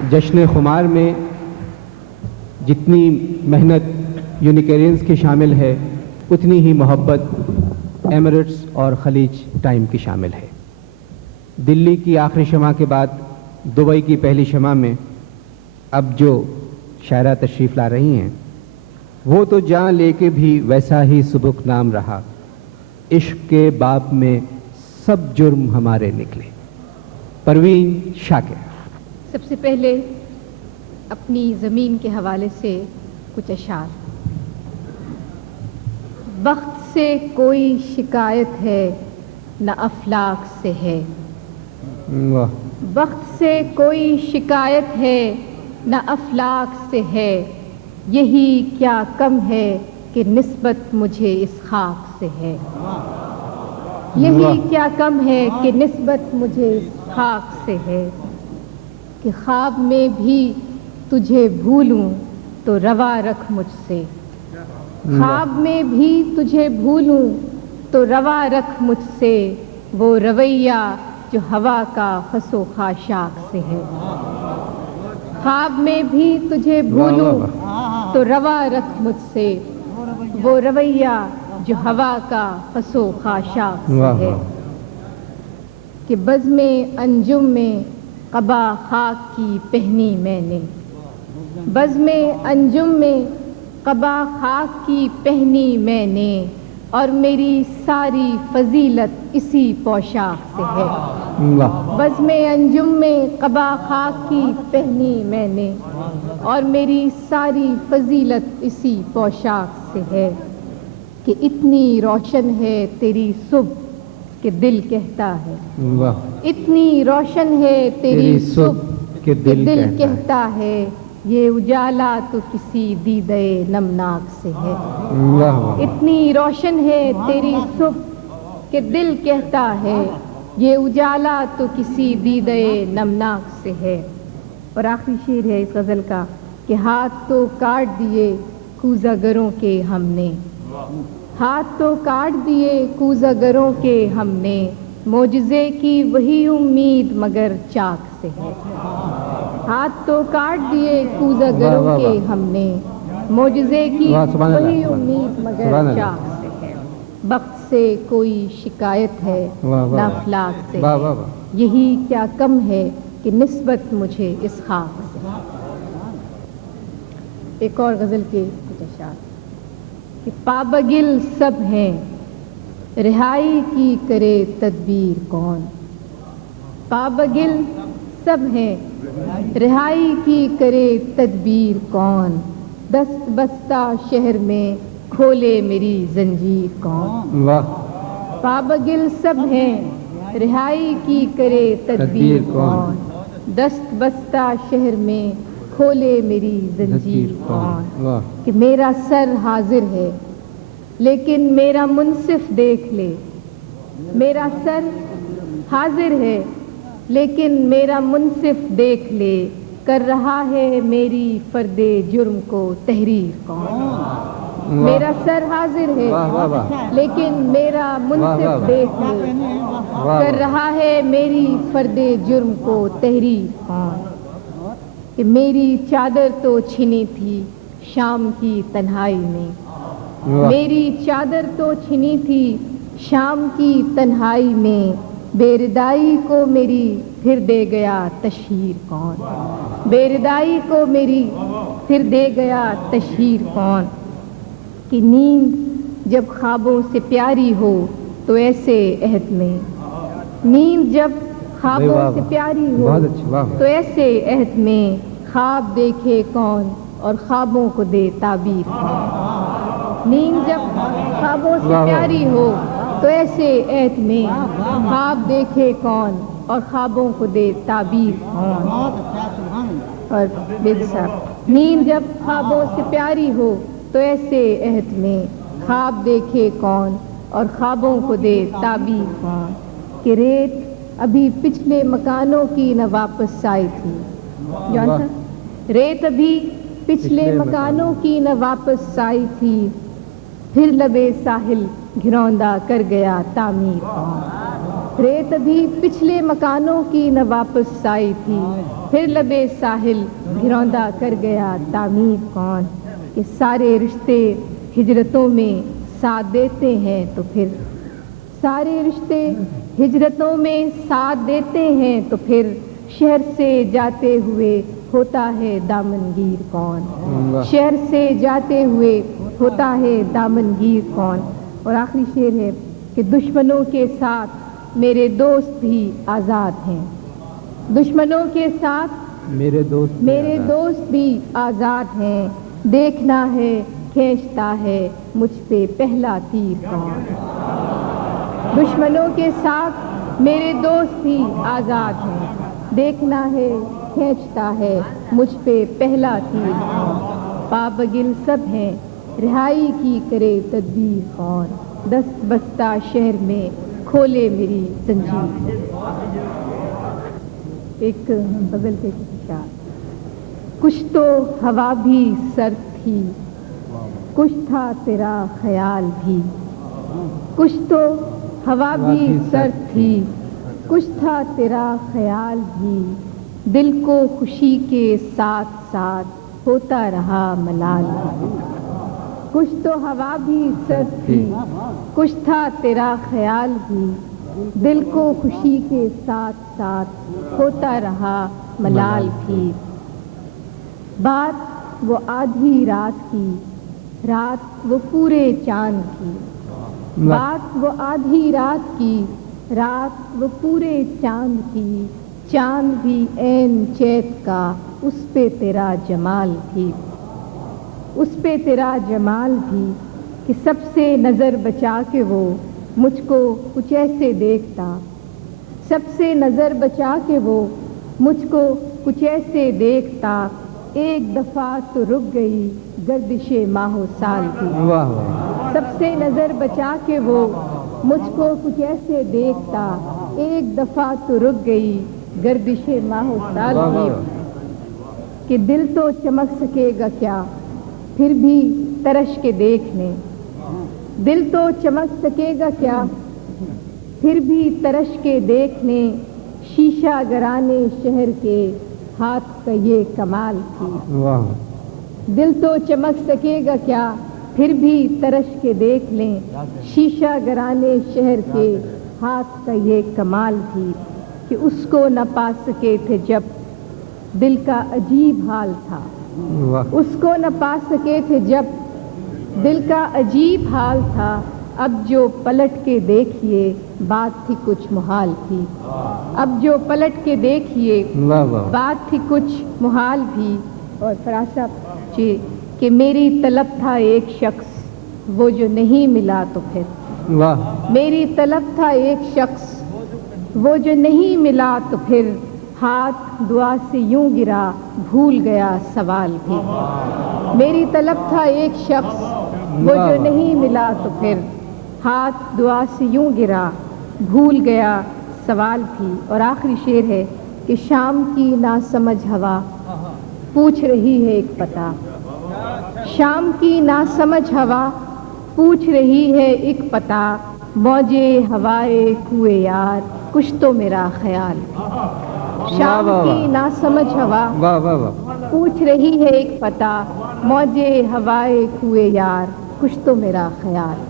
جشن خمار میں جتنی محنت یونیکیرینز کی شامل ہے اتنی ہی محبت ایمریٹس اور خلیج ٹائم کی شامل ہے۔ دلی کی آخری شمع کے بعد دبئی کی پہلی شمع میں اب جو شاعرہ تشریف لا رہی ہیں وہ تو جاں لے کے بھی ویسا ہی سبک نام رہا، عشق کے باب میں سب جرم ہمارے نکلے۔ پروین شاکر۔ سب سے پہلے اپنی زمین کے حوالے سے کچھ اشعار۔ بخت سے کوئی شکایت ہے نہ افلاک سے ہے، بخت سے کوئی شکایت ہے نہ افلاک سے ہے، یہی کیا کم ہے کہ نسبت مجھے اس خاک سے ہے، یہی کیا کم ہے کہ نسبت مجھے اس خاک سے ہے، کہ خواب میں بھی تجھے بھولوں تو روا رکھ مجھ سے، خواب میں بھی تجھے بھولوں تو روا رکھ مجھ سے، وہ رویہ جو ہوا کا خس و خاشاک سے ہے، خواب میں بھی تجھے بھولوں تو روا رکھ مجھ سے، وہ رویہ جو ہوا کا خس و خاشاک سے ہے، کہ بزم انجم میں قبا خاک کی پہنی میں نے، بزم انجم میں قبا خاک کی پہنی میں نے، اور میری ساری فضیلت اسی پوشاک سے ہے، بزم انجم میں قبا خاک کی پہنی میں نے، اور میری ساری فضیلت اسی پوشاک سے ہے، کہ اتنی روشن ہے تیری صبح کہ دل کہتا ہے، اتنی روشن ہے تیری صبح کہ دل کہتا ہے، یہ اجالا تو کسی دیدے نمناک سے ہے، اتنی روشن ہے تیری صبح کہ دل کہتا ہے، یہ اجالا تو کسی دیدے نمناک سے ہے۔ اور آخری شعر ہے اس غزل کا کہ ہاتھ تو کاٹ دیے کوزہ گروں کے ہم نے، ہاتھ تو کاٹ دیے کوزہ گروں کے ہم نے، معجزے کی وہی امید مگر چاک سے ہے، ہاتھ تو کاٹ دیے کوزہ گروں کے ہم نے، معجزے کی وہی امید مگر چاک سے ہے، بخت سے کوئی شکایت ہے نہ افلاک سے ہے، یہی کیا کم ہے کہ نسبت مجھے اس خاک سے ہے۔ ایک اور غزل کے کچھ اشعار کہ پابگل سب ہیں رہائی کی کرے تدبیر کون، پابگل سب ہیں رہائی کی کرے تدبیر کون، دست بستہ شہر میں کھولے میری زنجیر کون، پابگل سب ہیں رہائی کی کرے تدبیر کون، دست بستہ شہر میں کھولے میری زنجیر کون، کہ میرا سر حاضر ہے لیکن میرا منصف دیکھ لے، میرا سر حاضر ہے لیکن میرا منصف دیکھ لے، کر رہا ہے میری فرد جرم کو تحریر کون، میرا سر حاضر ہے لیکن میرا منصف دیکھ لے، کر رہا ہے میری فرد جرم کو تحریر کون، کہ میری چادر تو چھنی تھی شام کی تنہائی میں، میری چادر تو چھنی تھی شام کی تنہائی میں، بے ردائی کو میری پھر دے گیا تشہیر کون، بے ردائی کو میری پھر دے گیا تشہیر کون، کہ نیند جب خوابوں سے پیاری ہو تو ایسے عہد میں، نیند جب خوابوں سے پیاری ہو تو ایسے عہد میں، خواب دیکھے کون اور خوابوں کو دے تعبیر کون، نیند جب خوابوں سے پیاری ہو تو ایسے عہد میں، خواب دیکھے کون اور خوابوں کو دے تعبیر کون، اور نیند جب خوابوں سے پیاری ہو تو ایسے عہد میں، خواب دیکھے کون اور خوابوں کو دے تعبیر کون، کہ ریت ابھی پچھلے مکانوں کی نہ واپس آئی تھی، جانتا ریت ابھی پچھلے مکانوں کی نہ واپس آئی تھی، پھر لبے ساحل گھروندہ کر گیا تعمیر کون، ریت ابھی پچھلے مکانوں کی نہ واپس آئی تھی، پھر لبے ساحل گھروندہ کر گیا تعمیر کون، کہ سارے رشتے ہجرتوں میں ساتھ دیتے ہیں تو پھر، سارے رشتے ہجرتوں میں ساتھ دیتے ہیں تو پھر شہر سے جاتے ہوئے ہوتا ہے دامنگیر کون، شہر سے جاتے ہوئے ہوتا ہے دامنگیر کون۔ اور آخری شعر ہے کہ دشمنوں کے ساتھ میرے دوست بھی آزاد ہیں، دشمنوں کے ساتھ میرے دوست بھی آزاد ہیں، دیکھنا ہے کھینچتا ہے مجھ پہ پہلا تیر کون، دشمنوں کے ساتھ میرے دوست بھی آزاد ہیں، دیکھنا ہے کھینچتا ہے مجھ پہ پہلا تیر کون، پابگل سب ہیں رہائی کی کرے تدبیر کون، دست بستہ شہر میں کھولے میری زنجیر۔ ایک بغل سے شعر، کچھ تو ہوا بھی سرد تھی، کچھ تھا تیرا خیال بھی، کچھ تو ہوا بھی سرد تھی، کچھ تھا تیرا خیال بھی، دل کو خوشی کے ساتھ ساتھ ہوتا رہا ملال بھی، کچھ تو ہوا بھی سرد تھی، کچھ تھا تیرا خیال بھی، دل کو خوشی کے ساتھ ساتھ ہوتا رہا ملال بھی، بات وہ آدھی رات کی، رات وہ پورے چاند کی، بات وہ آدھی رات کی، رات وہ پورے چاند کی، چاند بھی عین چیت کا، اس پہ تیرا جمال بھی، اس پہ تیرا جمال بھی، کہ سب سے نظر بچا کے وہ مجھ کو کچھ ایسے دیکھتا، سب سے نظر بچا کے وہ مجھ کو کچھ ایسے دیکھتا، ایک دفعہ تو رک گئی گردش ماہ و سال کی، سب سے نظر بچا کے وہ مجھ کو کچھ ایسے دیکھتا، ایک دفعہ تو رک گئی گردش ماہ و سال کی، کہ دل تو چمک سکے گا کیا پھر بھی ترش کے دیکھ لیں، دل تو چمک سکے گا کیا پھر بھی ترش کے دیکھ لیں، شیشہ گرانے شہر کے ہاتھ کا یہ کمال تھی، دل تو چمک سکے گا کیا پھر بھی ترش کے دیکھ لیں، شیشہ گرانے شہر کے ہاتھ کا یہ کمال تھی، کہ اس کو نہ پا سکے تھے جب دل کا عجیب حال تھا، اس کو نہ پا سکے تھے جب دل کا عجیب حال تھا، اب جو پلٹ کے دیکھیے بات تھی کچھ محال تھی، اب جو پلٹ کے دیکھیے بات تھی کچھ محال بھی۔ اور فراسہ کہ میری طلب تھا ایک شخص وہ جو نہیں ملا تو پھر، میری طلب تھا ایک شخص وہ جو نہیں ملا تو پھر، ہاتھ دعا سے یوں گرا بھول گیا سوال بھی، میری طلب تھا ایک شخص وہ جو نہیں ملا تو پھر، ہاتھ دعا سے یوں گرا بھول گیا سوال بھی۔ اور آخری شعر ہے کہ شام کی ناسمجھ ہوا پوچھ رہی ہے ایک پتہ، شام کی ناسمجھ ہوا پوچھ رہی ہے ایک پتہ، موجے ہوائے کوئے یار کچھ تو میرا خیال، شام کی ناسمجھ ہوا پوچھ رہی ہے ایک پتہ، موجے ہوائے کوئے یار کچھ تو میرا خیال۔